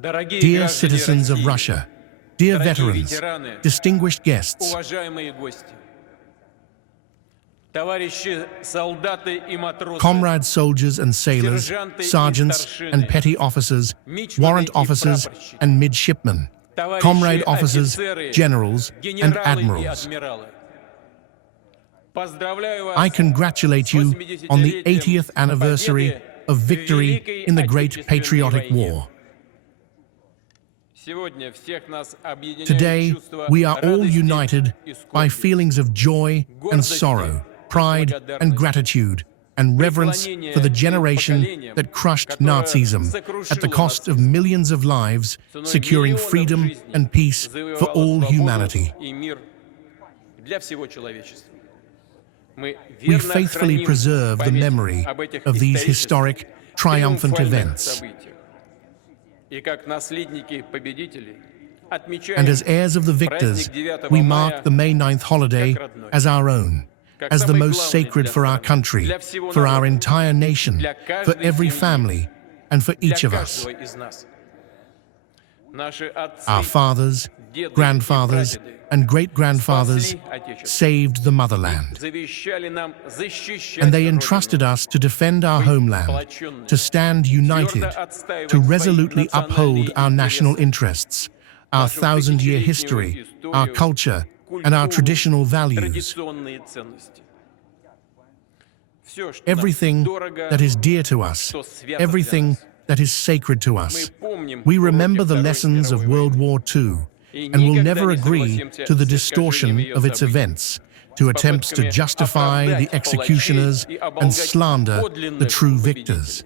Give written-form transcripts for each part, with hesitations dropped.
Dear citizens of Russia, dear veterans, distinguished guests, comrade soldiers and sailors, sergeants and petty officers, warrant officers and midshipmen, comrade officers, generals and admirals. I congratulate you on the 80th anniversary of victory in the Great Patriotic War. Today, we are all united by feelings of joy and sorrow, pride and gratitude, and reverence for the generation that crushed Nazism at the cost of millions of lives, securing freedom and peace for all humanity. We faithfully preserve the memory of these historic, triumphant events. And as heirs of the victors, we mark the May 9th holiday as our own, as the most sacred for our country, for our entire nation, for every family, and for each of us. Our fathers, grandfathers, and great-grandfathers saved the motherland. And they entrusted us to defend our homeland, to stand united, to resolutely uphold our national interests, our thousand-year history, our culture, and our traditional values. Everything that is dear to us, everything that is sacred to us. We remember the lessons of World War II, and will never agree to the distortion of its events, to attempts to justify the executioners and slander the true victors.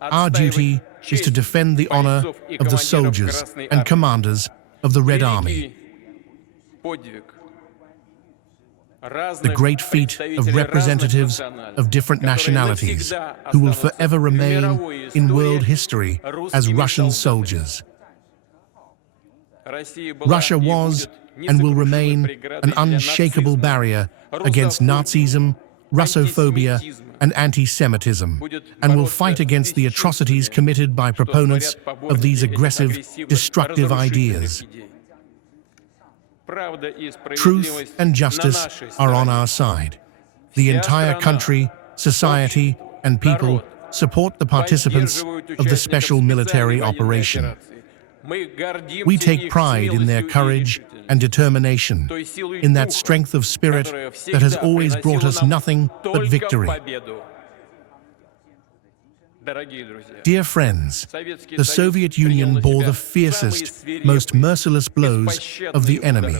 Our duty is to defend the honor of the soldiers and commanders of the Red Army. The great feat of representatives of different nationalities who will forever remain in world history as Russian soldiers. Russia was and will remain an unshakable barrier against Nazism, Russophobia, and anti-Semitism, and will fight against the atrocities committed by proponents of these aggressive, destructive ideas. Truth and justice are on our side. The entire country, society, and people support the participants of the special military operation. We take pride in their courage and determination, in that strength of spirit that has always brought us nothing but victory. Dear friends, the Soviet Union bore the fiercest, most merciless blows of the enemy.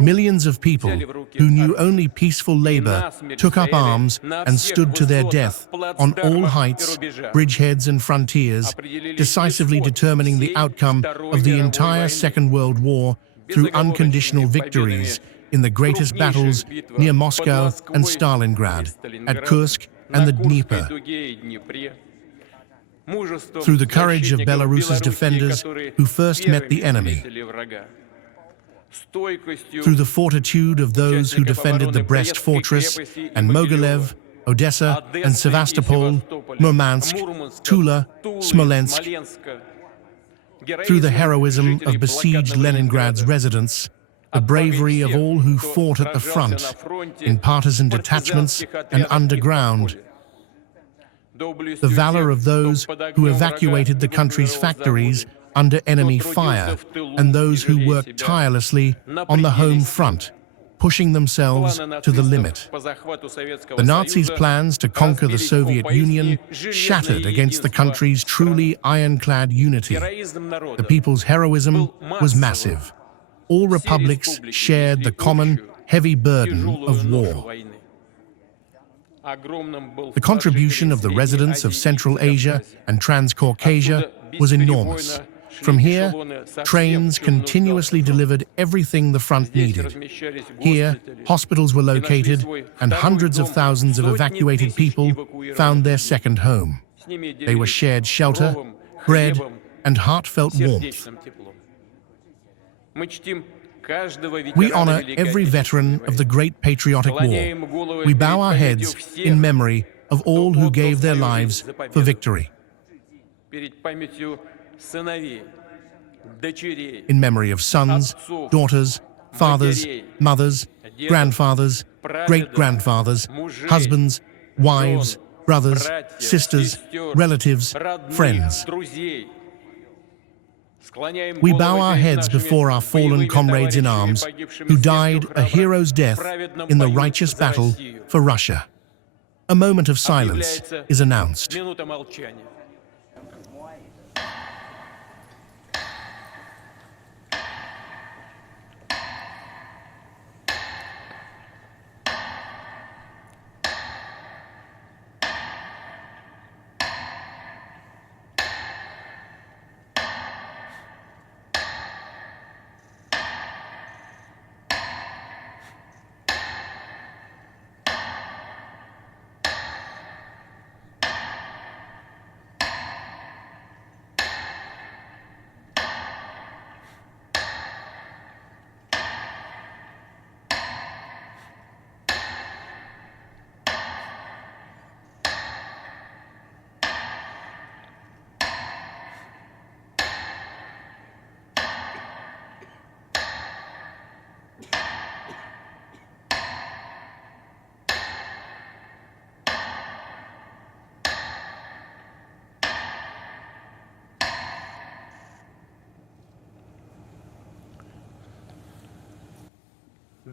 Millions of people who knew only peaceful labor took up arms and stood to their death on all heights, bridgeheads and frontiers, decisively determining the outcome of the entire Second World War through unconditional victories in the greatest battles near Moscow and Stalingrad, at Kursk and the Dnieper. Through the courage of Belarus's defenders who first met the enemy, through the fortitude of those who defended the Brest fortress and Mogilev, Odessa and Sevastopol, Murmansk, Tula, Smolensk, through the heroism of besieged Leningrad's residents, the bravery of all who fought at the front, in partisan detachments and underground, the valor of those who evacuated the country's factories under enemy fire, and those who worked tirelessly on the home front, pushing themselves to the limit. The Nazis' plans to conquer the Soviet Union shattered against the country's truly ironclad unity. The people's heroism was massive. All republics shared the common, heavy burden of war. The contribution of the residents of Central Asia and Transcaucasia was enormous. From here, trains continuously delivered everything the front needed. Here, hospitals were located, and hundreds of thousands of evacuated people found their second home. They were shared shelter, bread, and heartfelt warmth. We honor every veteran of the Great Patriotic War. We bow our heads in memory of all who gave their lives for victory. In memory of sons, daughters, fathers, mothers, grandfathers, great-grandfathers, husbands, wives, brothers, sisters, relatives, friends. We bow our heads before our fallen comrades in arms who died a hero's death in the righteous battle for Russia. A moment of silence is announced.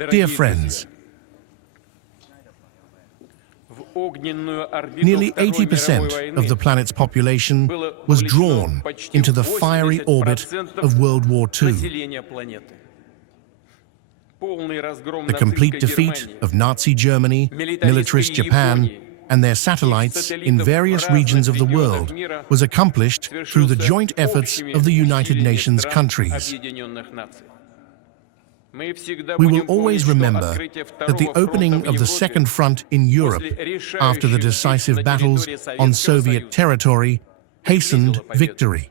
Dear friends, nearly 80% of the planet's population was drawn into the fiery orbit of World War II. The complete defeat of Nazi Germany, militarist Japan, and their satellites in various regions of the world was accomplished through the joint efforts of the United Nations countries. We will always remember that the opening of the Second Front in Europe after the decisive battles on Soviet territory hastened victory.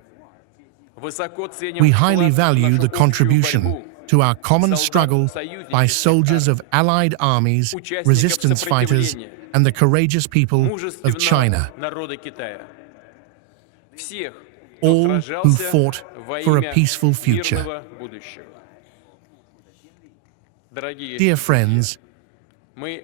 We highly value the contribution to our common struggle by soldiers of Allied armies, resistance fighters, and the courageous people of China, all who fought for a peaceful future. Dear friends, we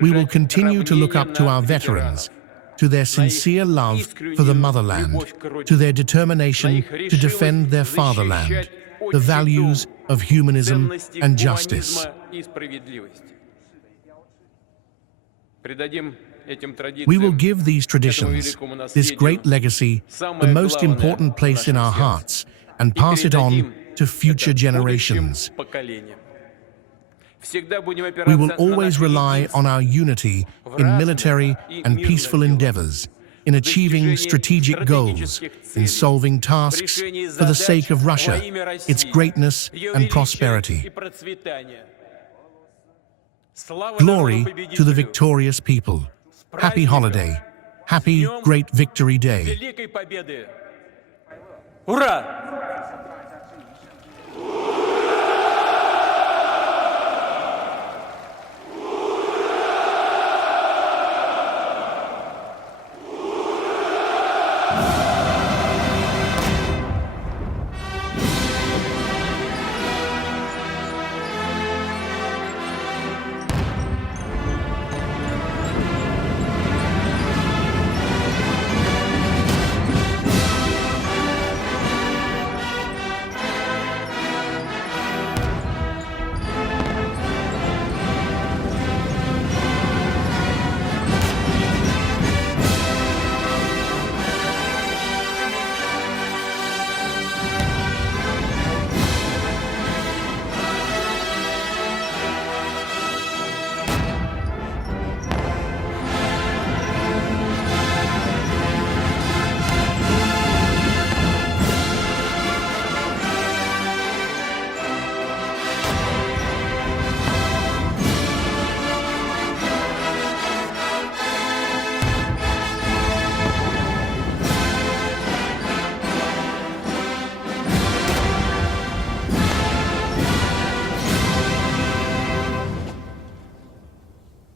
will continue to look up to our veterans, to their sincere love for the motherland, to their determination to defend their fatherland, the values of humanism and justice. We will give these traditions, this great legacy, the most important place in our hearts, and pass it on to future generations. We will always rely on our unity in military and peaceful endeavors, in achieving strategic goals, in solving tasks for the sake of Russia, its greatness and prosperity. Glory to the victorious people. Happy holiday. Happy Great Victory Day. Ура!